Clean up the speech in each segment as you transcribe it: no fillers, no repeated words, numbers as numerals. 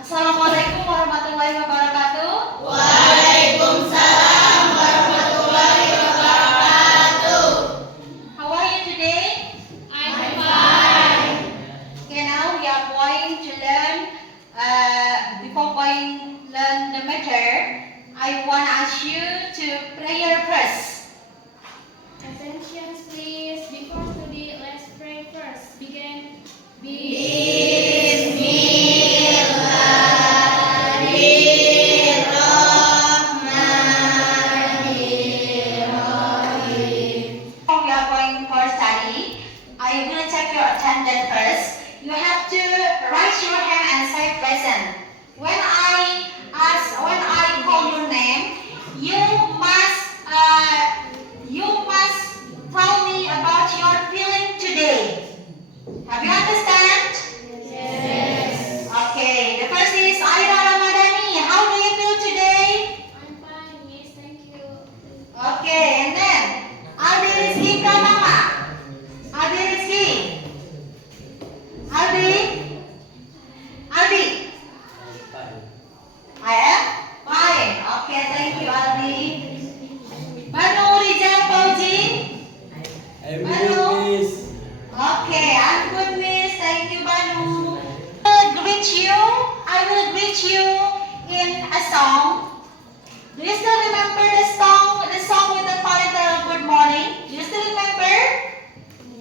Assalamualaikum warahmatullahi wabarakatuh. Waalaikumsalam warahmatullahi wabarakatuh. How are you today? I'm fine. Okay, now we are going to learn. Before going learn the matter, I want to ask you to prayer first. Attention please. Before study, let's pray first. Begin. Before we are going for study, I will check your attendance first. You have to raise your hand and say present. When I call your name, you must tell me about your feeling today. Have you understand? Yes. Okay. The first is Aira Ramadhani. How do you feel today? I'm fine. Yes, thank you. Okay. And then Aldi Rizky Pramama. Aldi Rizky. Aldi. I am fine. Okay. Thank you, Aldi. Banu Rizal Fauzi. Banu. Okay, I'm good, Miss. Thank you, Banu. I will greet you in a song. Do you still remember the song with the title Good Morning? Do you still remember?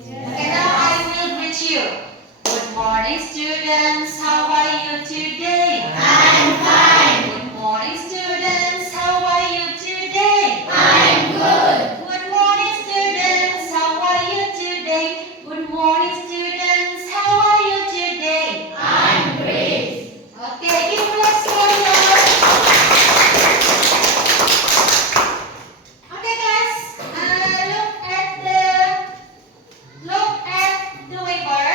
Okay, now I will greet you. Good morning, students. How are you today? I'm fine. Good morning, students. How are you today? I'm good. Good morning, students. How are you today? Good morning, students. How are you today? I'm great. Okay, give us your. Okay, class. Look at the paper.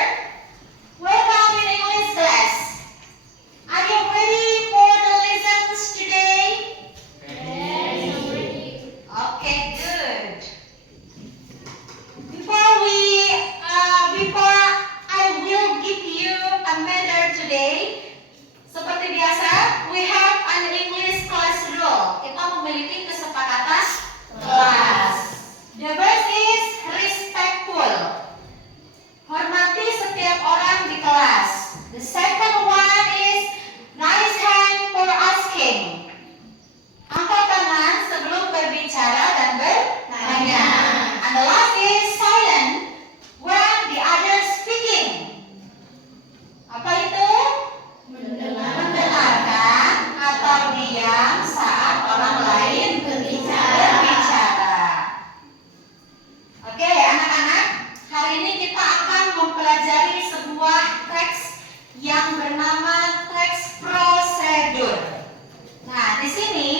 Welcome in English class. Are you ready for the lessons today? Yes, I'm ready. Okay, good. Before I will give you a matter today, seperti biasa, we have an English class rule. Kita memiliki kesepakatan kelas. The first is respectful. Hormati setiap orang di kelas. The second one is raise hand for asking. Angkat tangan sebelum berbicara dan bertanya. And the last is silent when the other speaking. Apa itu? Mendengarkan atau diam saat orang lain berbicara. Oke, anak-anak, hari ini kita akan mempelajari sebuah teks yang bernama teks prosedur. Nah, di sini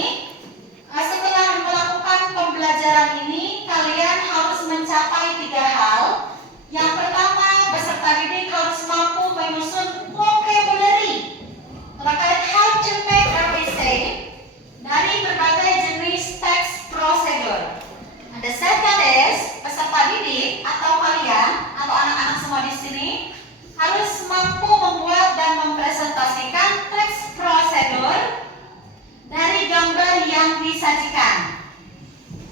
setelah melakukan pembelajaran ini, kalian harus mencapai 3 hal. Yang pertama, peserta didik harus mampu menyusun vocabulary terkait how to make a essay dari berbagai jenis teks prosedur. And the second is, peserta didik atau kalian atau anak-anak semua di sini harus mampu membuat dan mempresentasikan teks prosedur dari gambar yang disajikan.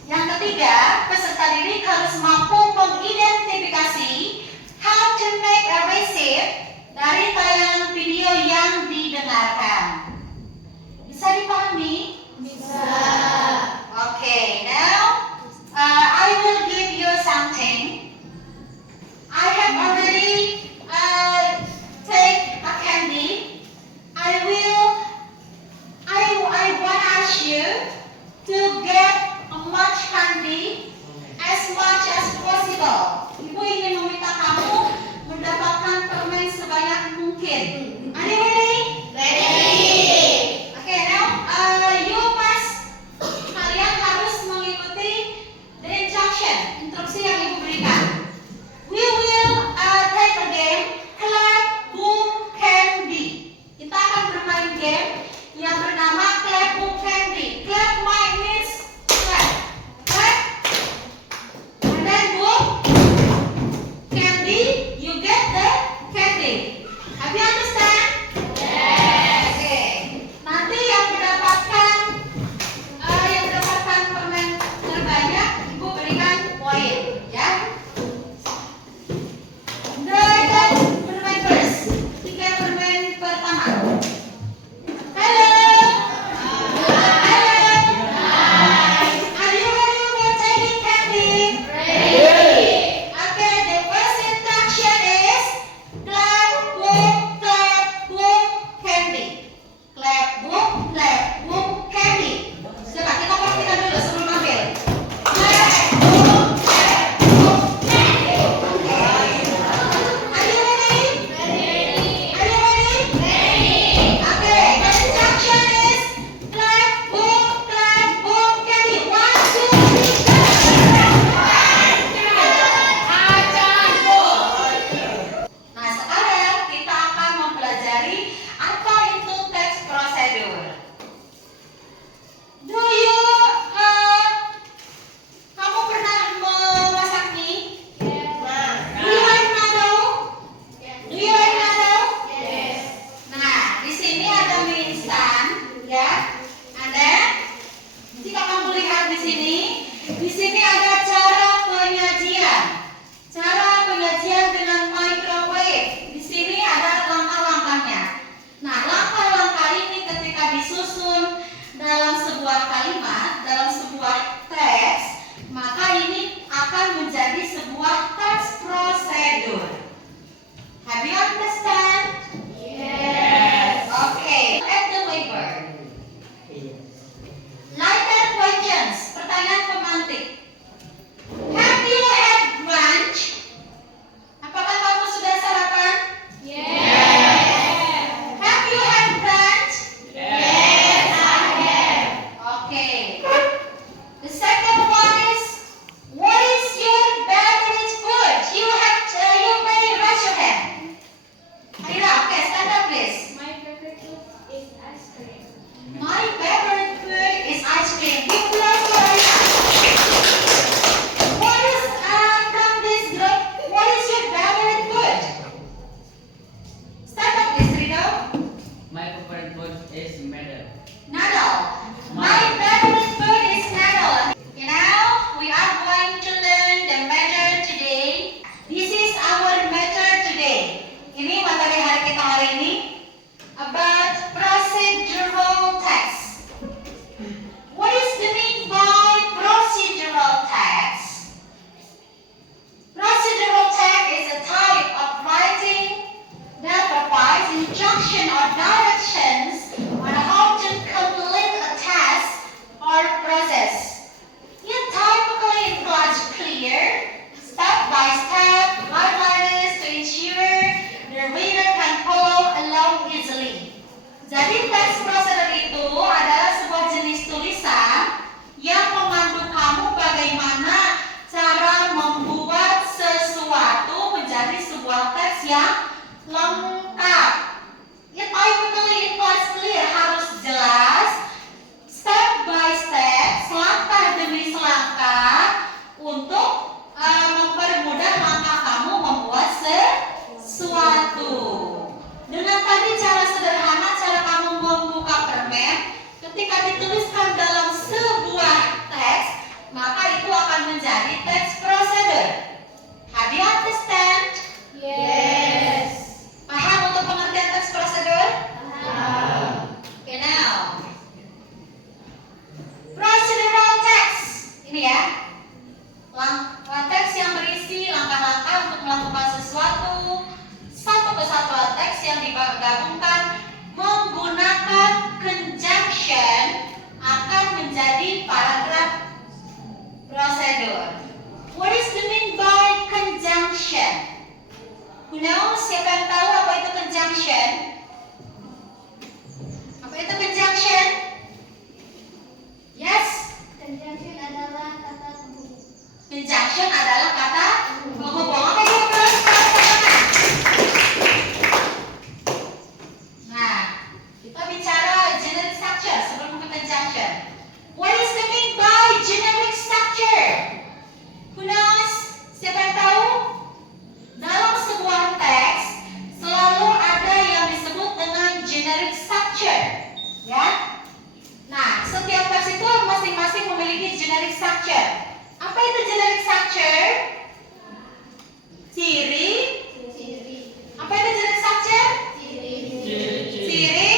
Yang ketiga, peserta didik harus mampu mengidentifikasi how to make a receipt dari tayangan video yang didengarkan. Bisa dipahami? Bisa. Okay, now I will give you something. I have already take a candy. I want to ask you to get much candy as much as possible. Ibu ingin meminta kamu mendapatkan permen sebanyak mungkin. Are you ready? Ready. sebuah teks yang lengkap. It was clear, harus jelas, step by step, selangkah demi selangkah, untuk mempermudah langkah kamu membuat sesuatu. Dengan tadi cara sederhana, cara kamu membuka permen, ketika dituliskan dalam sebuah teks, maka itu akan menjadi teks procedure. Have you understand? Yes. Paham untuk pengertian teks procedure? Okay, now. Procedural text. Ini ya. Teks yang berisi langkah-langkah untuk melakukan sesuatu. Satu kesatuan teks yang digabungkan menggunakan conjunction akan menjadi paragraf prosedur. What is the mean by conjunction? Who knows? Siapa yang tahu apa itu conjunction? Apa itu conjunction? Yes? Conjunction adalah kata penghubung. Conjunction adalah kata penghubung. Oke, terus. Nah, kita bicara generic structure sebelum ke conjunction. What is the mean by generic structure? Who knows? Siapa yang tahu? Dalam sebuah teks selalu ada yang disebut dengan generic structure, ya. Nah, setiap teks itu masing-masing memiliki generic structure. Apa itu generic structure? Ciri. Apa itu generic structure? Ciri.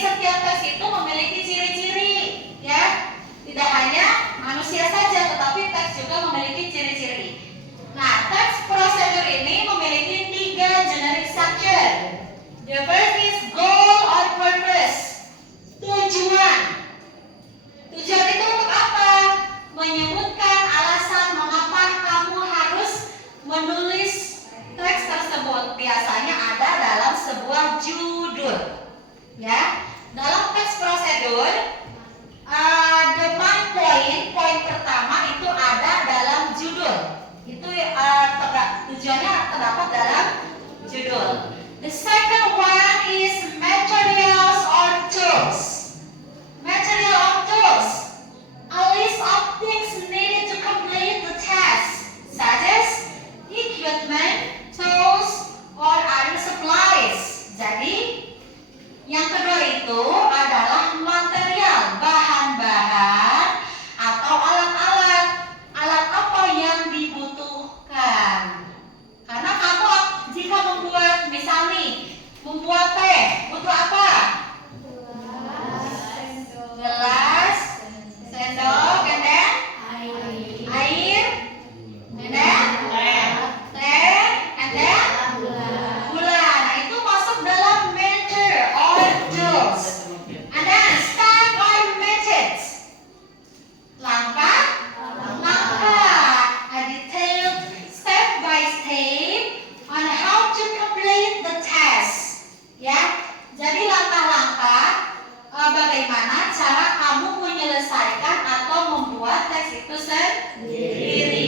Setiap teks itu memiliki ciri-ciri, ya. Tidak hanya manusia saja, tetapi teks juga memiliki ciri-ciri. Nah, teks prosedur ini memiliki 3 generic structure. The first is goal or purpose. Tujuan. Tujuan itu untuk apa? Menyebutkan alasan mengapa kamu harus menulis teks tersebut. Biasanya ada dalam sebuah judul. Ya, dalam teks prosedur, the main poin pertama itu ada dalam judul. Itu tujuannya terdapat dalam judul. The second one is materials or tools. Material or tools, a list of things needed to complete the task, such as equipment, tools, or other supplies. Jadi, yang kedua itu adalah material, bahan-bahan atau alat-alat. Alat apa yang dibutuhkan? Karena kamu jika membuat, misal nih, membuat teh, butuh apa? Gelas, sendok, and then air, and then teh, and then gula. Nah, itu masuk dalam matter or tools. And then step or methods. Langkah, a detailed step by step on how to complete the task. Ya, jadi langkah-langkah bagaimana cara kamu menyelesaikan atau membuat teks itu sendiri.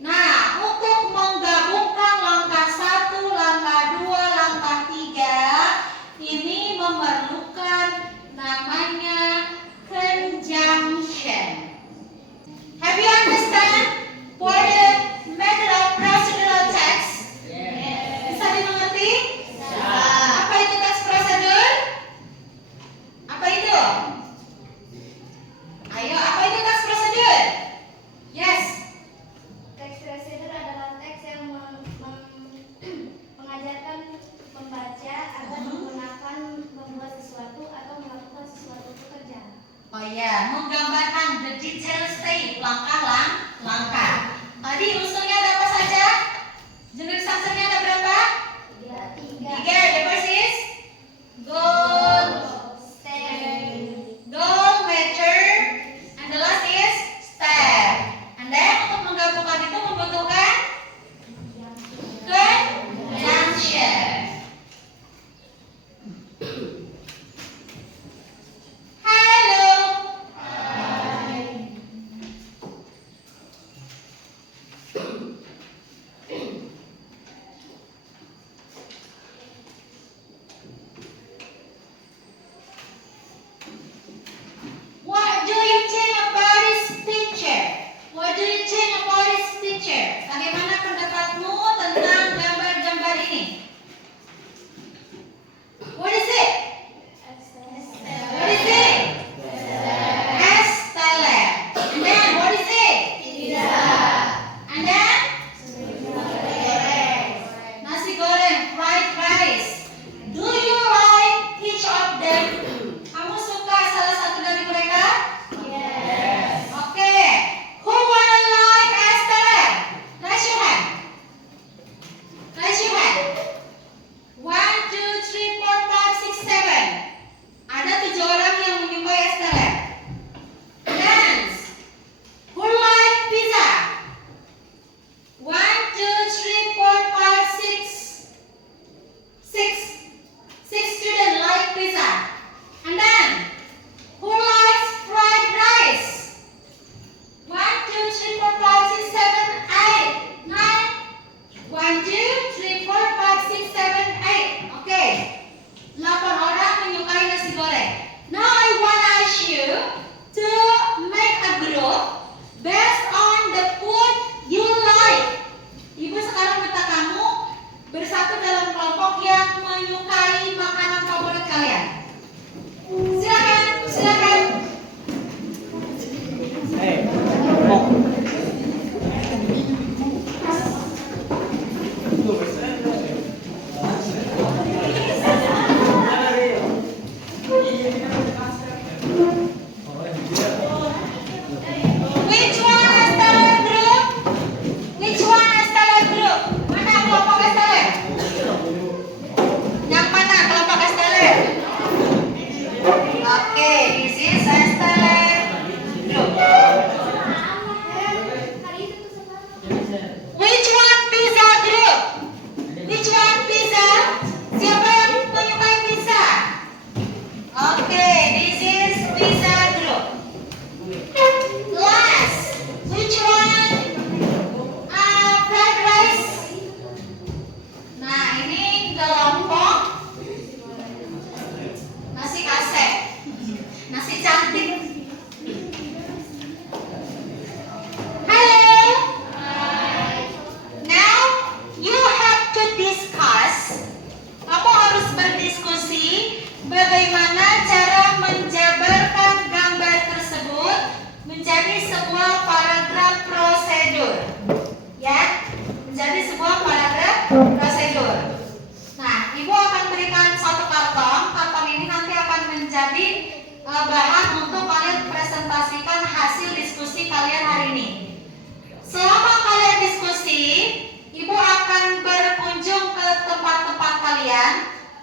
Nah, untuk menggabungkan langkah 1, langkah 2, langkah 3, ini memerlukan namanya conjunction. Have you understand for the method of procedural text? Bisa dimengerti? Apa itu teks prosedur? Apa itu? Ayo, apa itu teks prosedur? Yes. Teks procedure adalah teks yang mengajarkan membaca agar menggunakan membuat sesuatu atau melakukan sesuatu pekerjaan. Oh ya, menggambarkan the detail step, langkah-langkah. Tadi unsurnya ada apa saja? Jenis structure-nya ada berapa? 3. The first is goal, measure, and the last is step. And then untuk menggabungkan itu membutuhkan conjunction. Halo. yang menyukai makanan favorit kalian? Silakan, silakan. Which one Esteller group? Which one Esteller group? Mana kelompok Esteller? Yang mana kelompok Esteller? Oke, this is Esteller group. Which one pizza group? Which one pizza? Siapa yang menyukai pizza? Oke, this is pizza group. Last, which one? Fried rice. Nah, ini kelompok nasi kaseh, nasi cantik. Hello. Now you have to discuss. Kamu harus berdiskusi bagaimana cara menjabarkan gambar tersebut menjadi sebuah paragraf prosedur. Ya, menjadi sebuah paragraf prosedur. Nah, Ibu akan berikan satu karton. Karton ini nanti akan menjadi bahan untuk kalian presentasikan hasil diskusi kalian hari ini. Selama kalian diskusi, Ibu akan berkunjung ke tempat-tempat kalian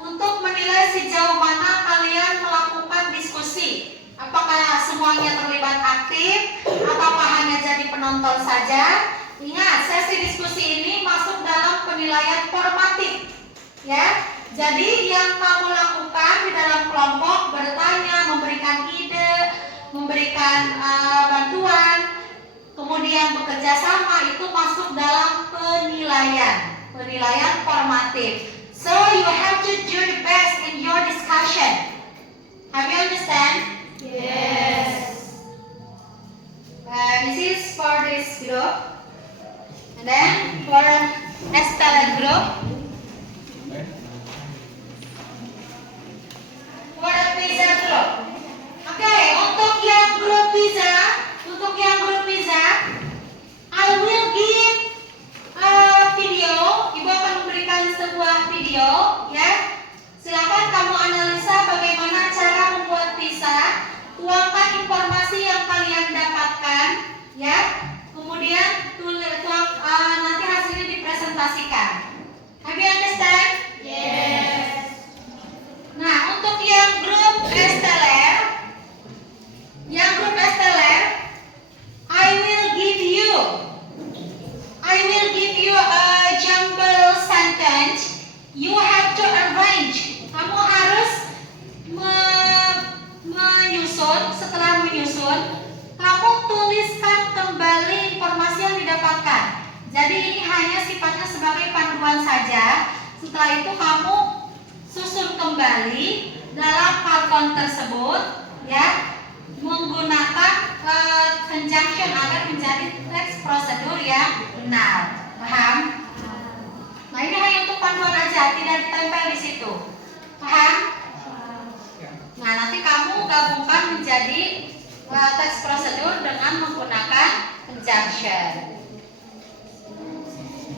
untuk menilai sejauh mana kalian melakukan diskusi. Apakah semuanya terlibat aktif ataukah hanya jadi penonton saja? Ingat, sesi diskusi ini masuk dalam penilaian formatif. Ya, jadi yang kamu lakukan di dalam kelompok bertanya, memberikan ide, memberikan bantuan, kemudian bekerja sama itu masuk dalam penilaian formatif. So you have to do the best in your discussion. Have you understand? Yes. This is for this group, and then for Esteller group, for the pizza group. Oke, untuk yang grup pizza, I will give video. Ibu akan memberikan sebuah video, ya. Silakan kamu analisa bagaimana cara membuat pizza. Tuangkan informasi yang kalian dapatkan, ya. Kemudian nanti hasilnya dipresentasikan. Have you understand? Yes. Nah, untuk yang grup Esteller, I will give you a jumble sentence. You have to arrange. Kamu harus menyusun. Setelah menyusun, kamu tuliskan kembali informasi yang didapatkan. Jadi ini hanya sifatnya sebagai panduan saja. Setelah itu kamu susun kembali dalam karton tersebut, ya, menggunakan conjunction agar menjadi teks prosedur yang benar. Paham? Nah, ini hanya untuk panduan aja, tidak ditempel di situ. Paham? Nah, nanti kamu gabungkan menjadi teks prosedur dengan menggunakan conjunction.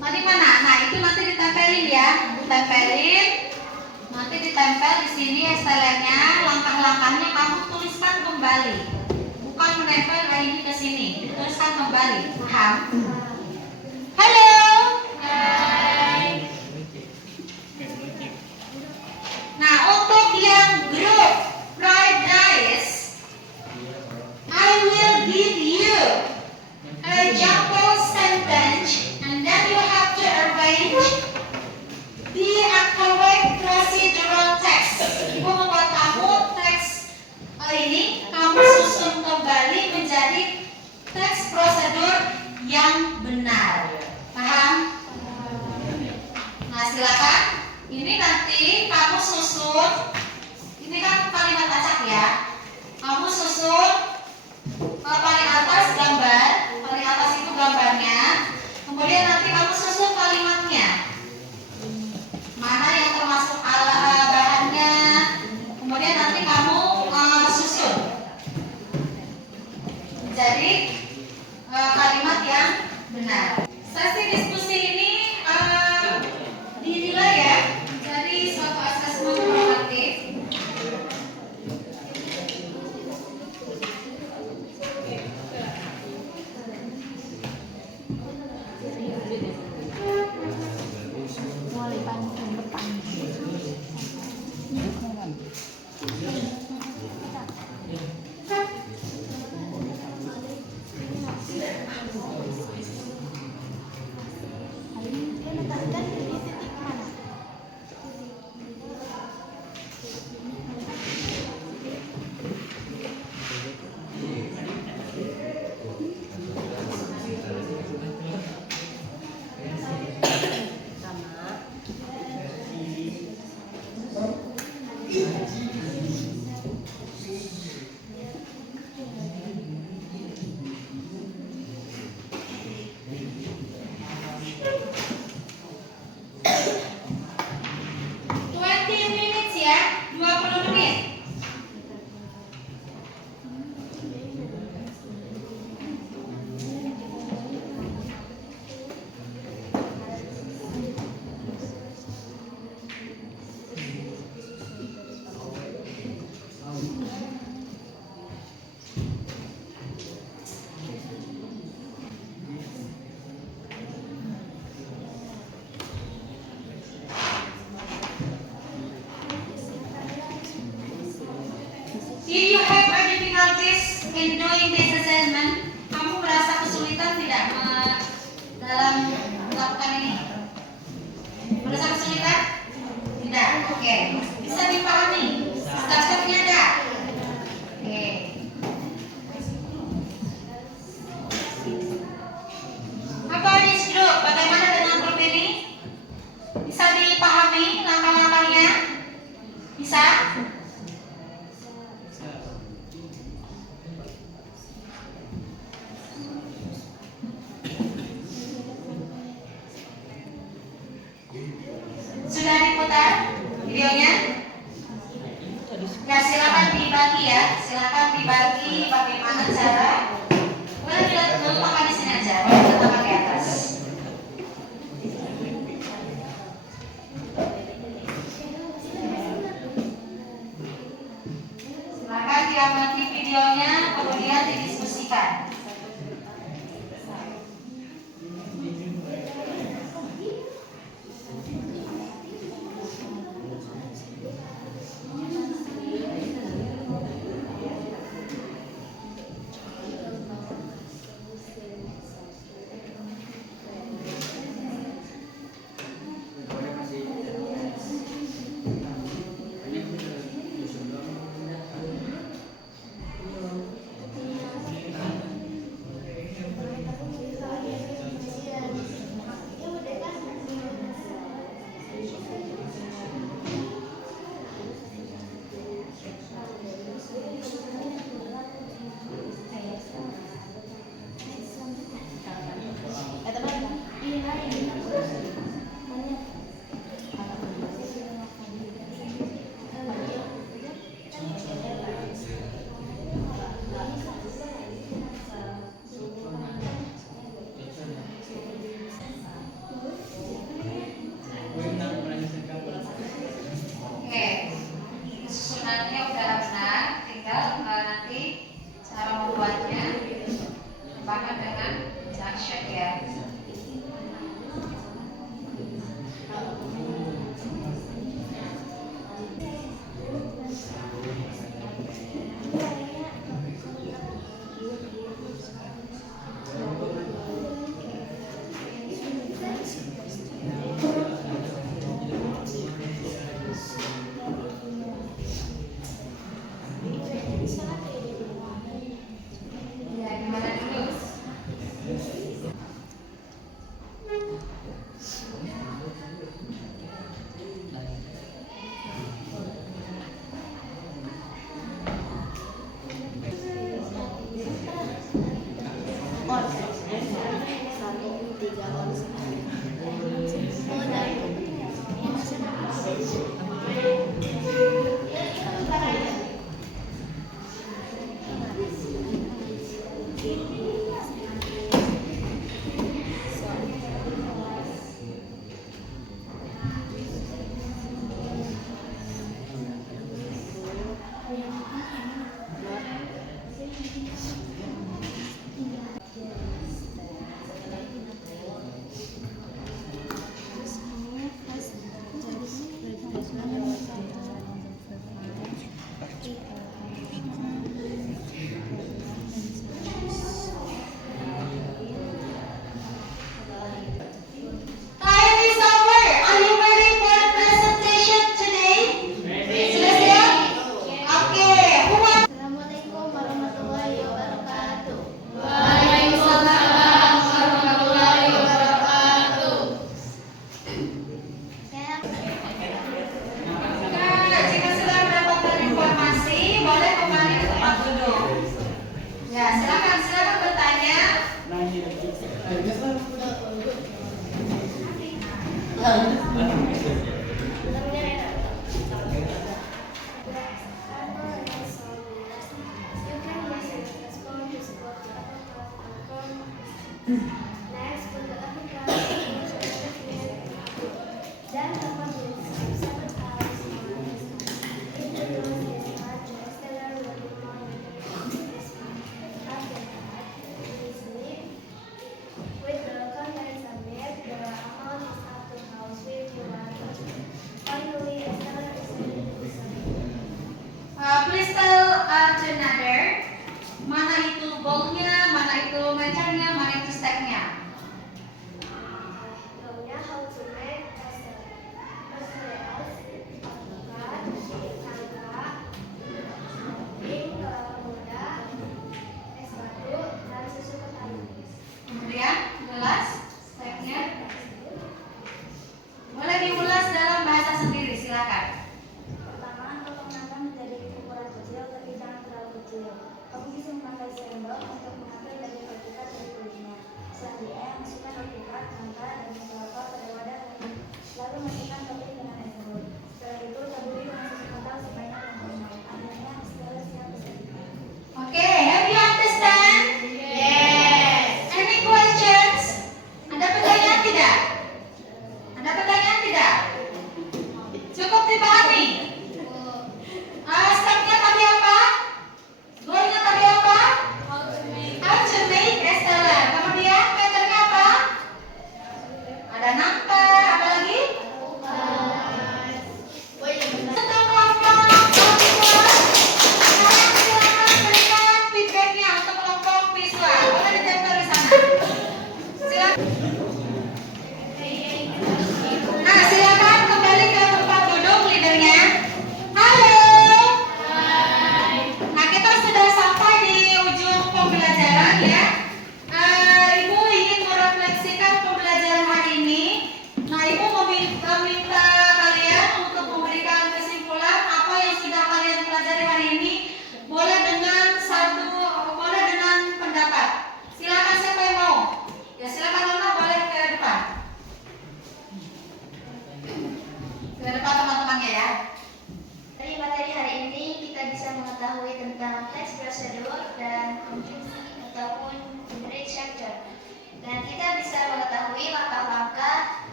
Tadi mana? Nah, itu nanti ditempelin ya, nanti ditempel di sini Estellernya. Langkah-langkahnya kamu tuliskan kembali, bukan menempel ini ke sini, dituliskan kembali. Paham? Halo. Hai. Nah, untuk yang grup fried rice, I will give you a jumble sentence, and then you have to arrange the correct procedural text. Ibu membuat kamu teks ini, kamu susun kembali menjadi teks prosedur yang benar. Paham? Nah, silakan. Ini nanti kamu susun. Ini kan kalimat acak ya. Kamu susun paling atas gambar, paling atas itu gambarnya. Kemudian nanti kamu susun kalimatnya. Mana yang termasuk in doing this assessment, kamu merasa kesulitan tidak dalam melakukan ini? Merasa kesulitan? Tidak. Oke. Bisa dipahami? Step-stepnya ada? Oke. Apa this group? Bagaimana dengan grup ini? Bisa dipahami langkah-langkahnya? Bisa? Sudah diputar videonya? Nah, silakan dibagi ya, silakan dibagi